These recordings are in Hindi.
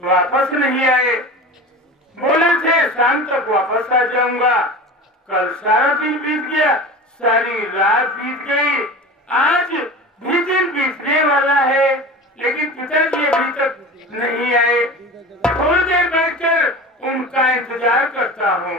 वापस नहीं आए। बोले थे शाम तक वापस आ जाऊंगा। कल सारा दिन बीत गया, सारी रात बीत गई, आज भी दिन बीतने वाला है, लेकिन पिताजी अभी तक नहीं आए। थोड़ी देर बैठकर उनका इंतजार करता हूँ।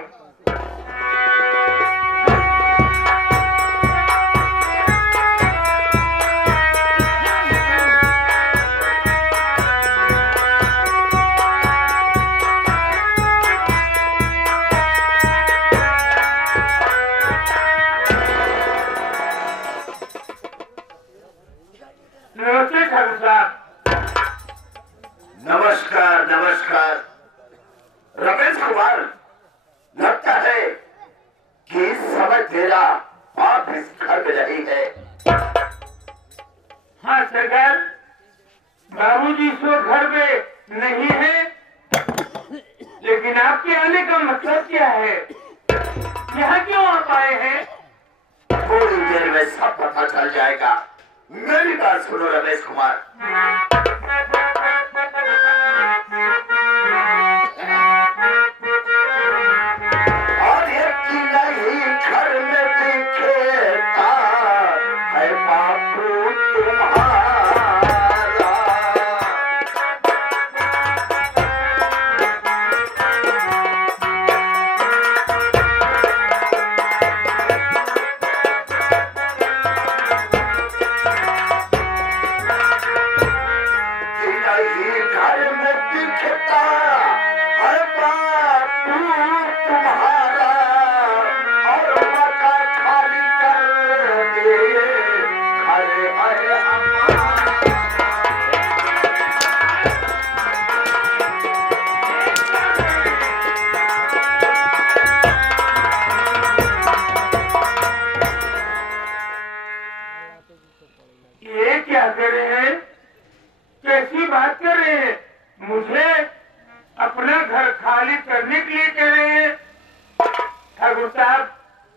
नमस्ते ठाकुर साहब। नमस्कार नमस्कार। रमेश कुमार, लगता है कि इस समय तेरा बाप इस घर में नहीं है। हाँ सरकार, बाबूजी इस वक्त घर में नहीं है, लेकिन आपके आने का मतलब क्या है? यहाँ क्यों आप आए हैं? थोड़ी देर में सब पता चल जाएगा। मेरी बात सुनो रमेश कुमार। और एक की नहीं घर में दिखेता है बापू तुम्हारा। ये क्या कर रहे हैं? कैसी बात कर रहे हैं? मुझे अपना घर खाली करने के लिए कह रहे हैं? ठाकुर साहब,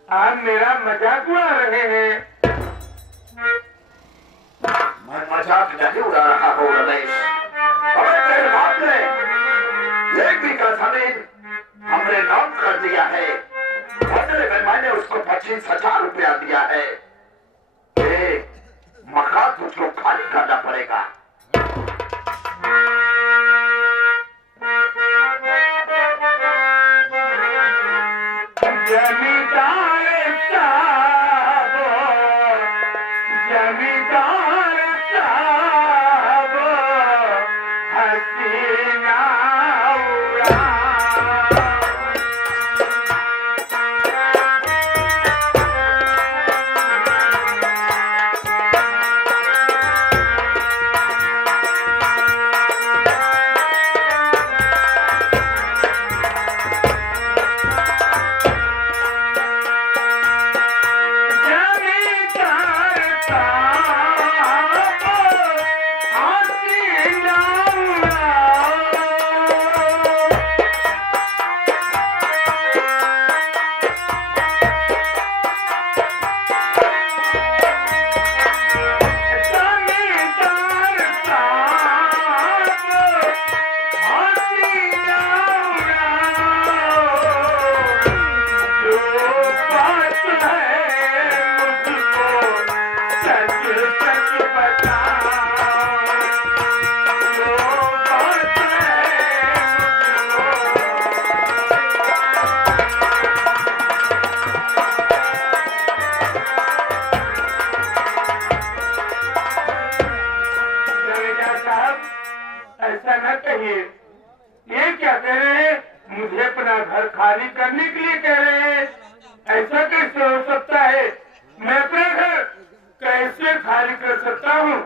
आप मेरा मजाक उड़ा रहे हैं। मैं मजाक नहीं उड़ा रहा हूँ रमेश। अगर तेरे बाप ने 1 बीघा जमीन हमने नाम कर दिया है, बदले में मैंने उसको 25,000 रुपया दिया है। मकान तुझको खाली करना पड़ेगा। जमींदार साहब, जमींदार साहब, हसीना उड़ा। ऐसा न कहिए। ये क्या कह रहे हैं? मुझे अपना घर खाली करने के लिए कह रहे हैं? ऐसा कैसे हो सकता है? मैं अपना घर कैसे खाली कर सकता हूँ?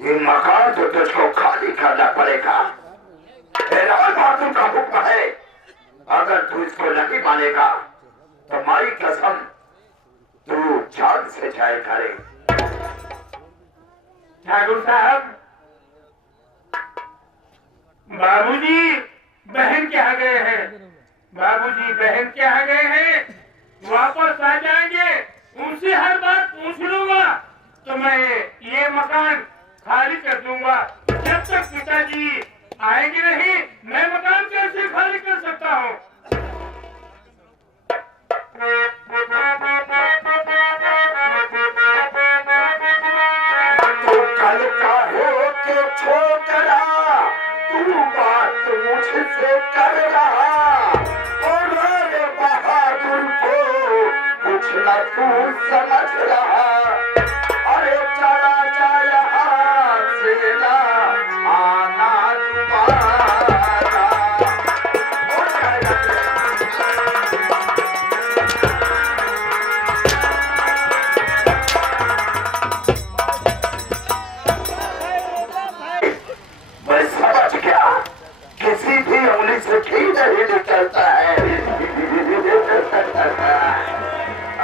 ये मकान तो तुझको खाली करना पड़ेगा। तेरा बातों का हुक्म है। अगर तू इसको नहीं मानेगा तो मारी कसम तू जान से जाए करे। ठाकुर साहब, बाबूजी बहन के यहाँ गए हैं। बाबूजी बहन के यहाँ गए हैं, वापस आ जाएंगे। उनसे हर बात पूछ लूंगा तो तो मैं ये मकान खाली कर दूंगा। जब तक पिताजी आएंगे नहीं, मैं मकान कैसे खाली कर सकता हूँ? तो कल का हो के छोकरा, तू बात मुझसे कर रहा, और मेरे बहादुर को कुछ न तू समझ रहा। अरे चला जा यहाँ से ना आना दोबारा। और मैं समझ गया, किसी भी उंगली से घी नहीं निकलता है।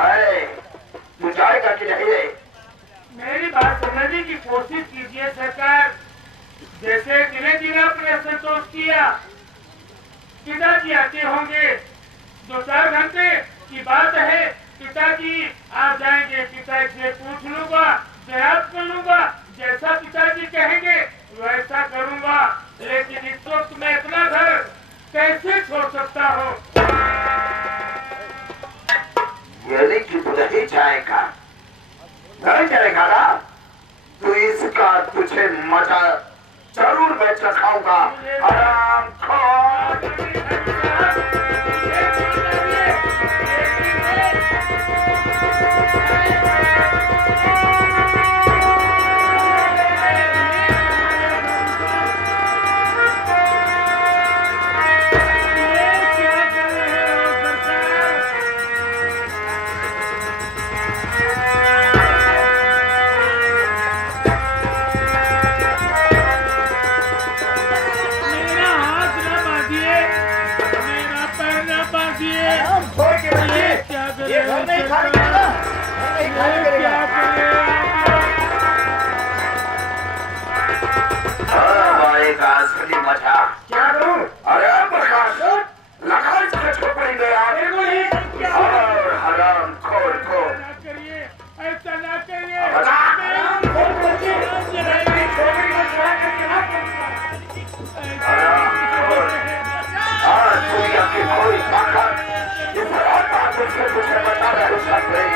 अरे तू जाएगा कि नहीं रे? मेरी बात समझने की कोशिश कीजिए सरकार। जैसे दिने दिन आपने संतोष किया, पिताजी आते होंगे, 2-4 घंटे की बात है, पिताजी आप जाएंगे, पिताजी से पूछ लूंगा, जवाब कर लूंगा, जैसा पिताजी कहेंगे वैसा करूंगा। लेकिन इस वक्त मैं अपना घर कैसे छोड़ सकता हूँ? यानी कि तू नहीं जाएगा, नहीं चलेगा ना? तू इसका तुझे मजा जरूर मैं चखाऊंगा। आराम मजा क्या करूं? अरे प्रकाश लगा इसके छोकरी में और हराम खोर को ऐसा ना करिए। दुनिया की कोई ताकत इस बात से तुझे बता नहीं सकती।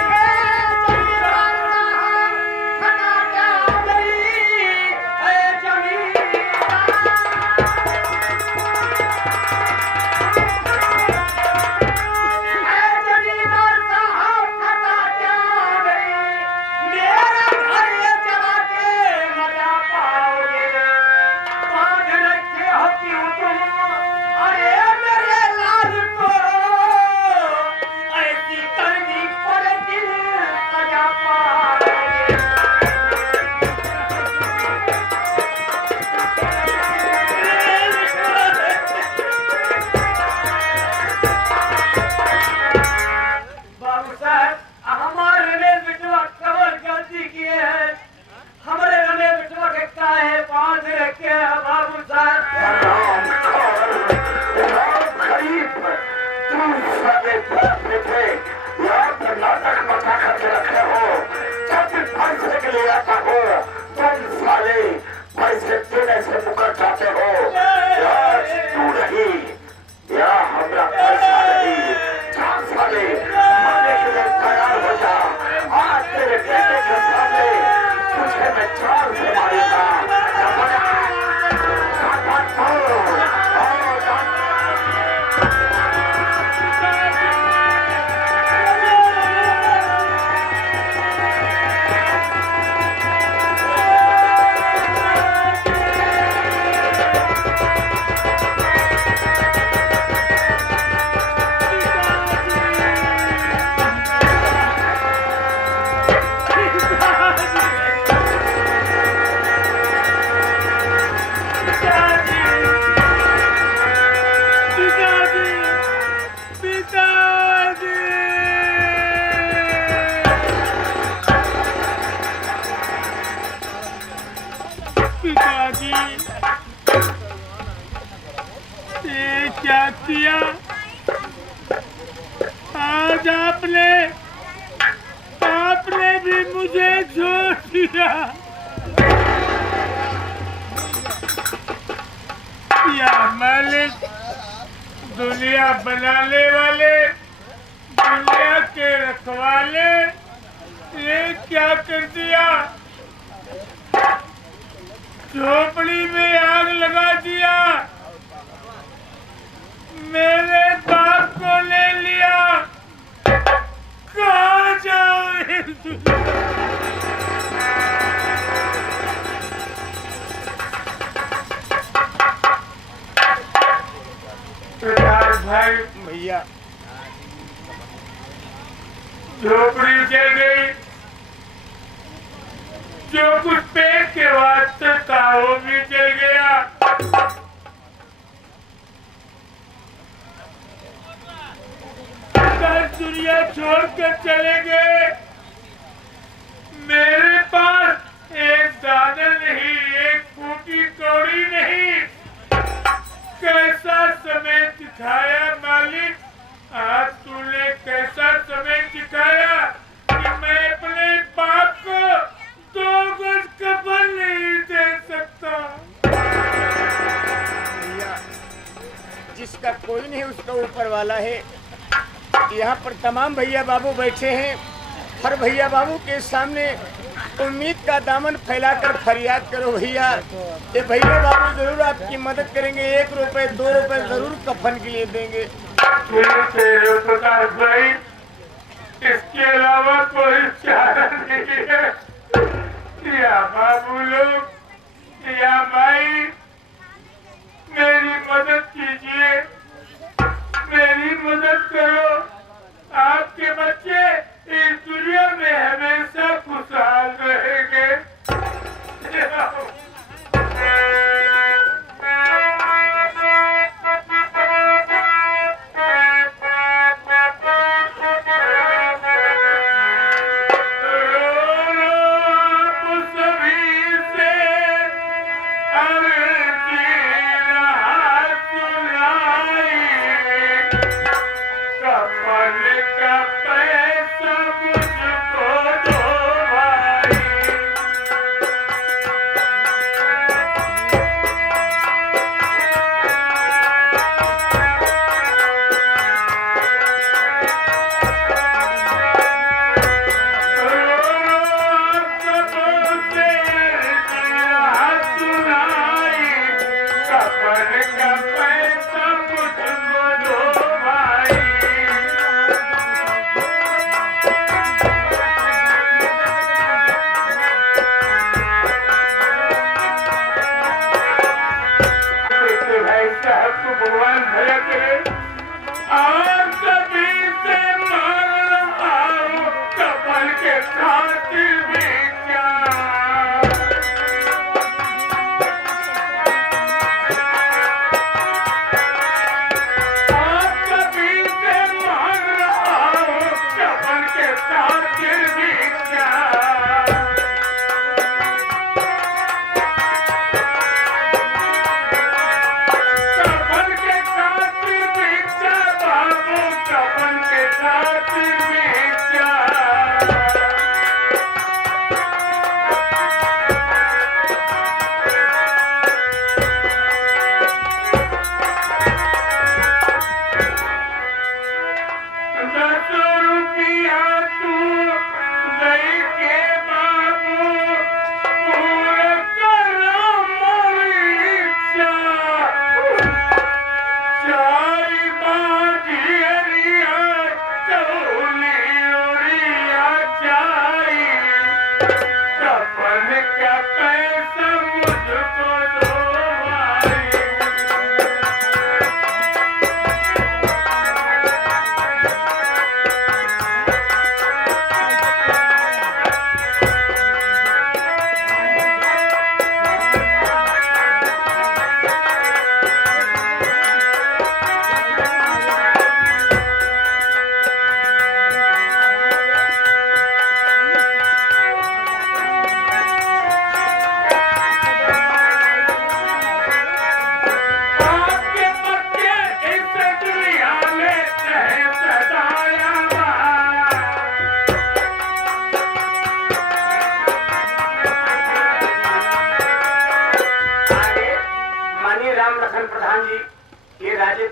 क्या किया आज आपने भी मुझे छोड़ दिया। या मालिक, दुनिया बनाने वाले, दुनिया के रखवाले, ये क्या कर दिया? झोपड़ी में आग लगा दिया, मेरे बाप को ले लिया। कहाँ जाओ? भाई भैया झोपड़ी जल गई, जो कुछ पेट के वास्ते था वो भी जल गया। दुनिया छोड़ कर चले गए, मेरे पास एक दाना नहीं, एक फूटी कौड़ी नहीं। कैसा समय दिखाया मालिक, आज तूने कैसा समय दिखाया कि मैं अपने बाप को 2 गज कफन नहीं दे सकता। भैया, जिसका कोई नहीं उसका ऊपर वाला है। यहाँ पर तमाम भैया बाबू बैठे हैं, हर भैया बाबू के सामने उम्मीद का दामन फैलाकर फरियाद करो भैया। ये भैया बाबू जरूर आपकी मदद करेंगे, 1 रुपए 2 रुपए जरूर कफन के लिए देंगे। प्रकाश भाई, इसके अलावा कोई चारा नहीं है। या बाबू लोग, या भाई, मेरी मदद कीजिए, मेरी मदद करो। आपके बच्चे इस दुनिया में हमेशा खुशहाल रहेंगे।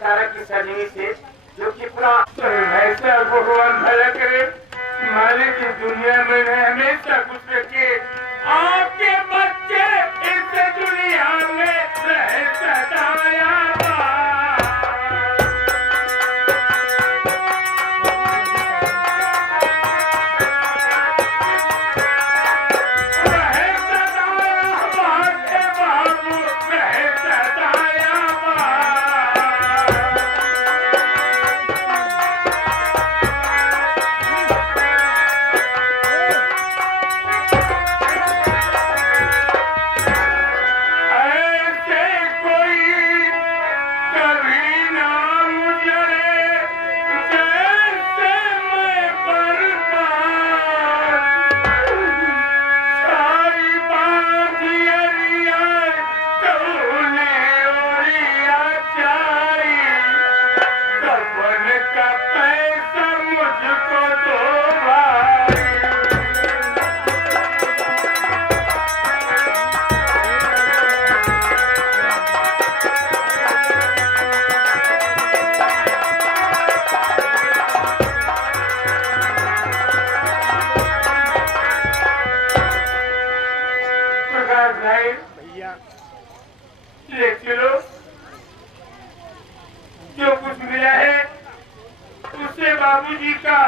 तारा की सजनी से जो कि पूरा ऐसा भगवान भला करे, मालिक की दुनिया में हमेशा खुश रखे, आपके बच्चे इस दुनिया में रहे सदाया। भैया ले चलो, जो कुछ मिला है उससे बाबूजी का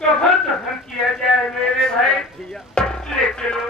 कफन दफन किया जाए मेरे भाई। भैया ले चलो।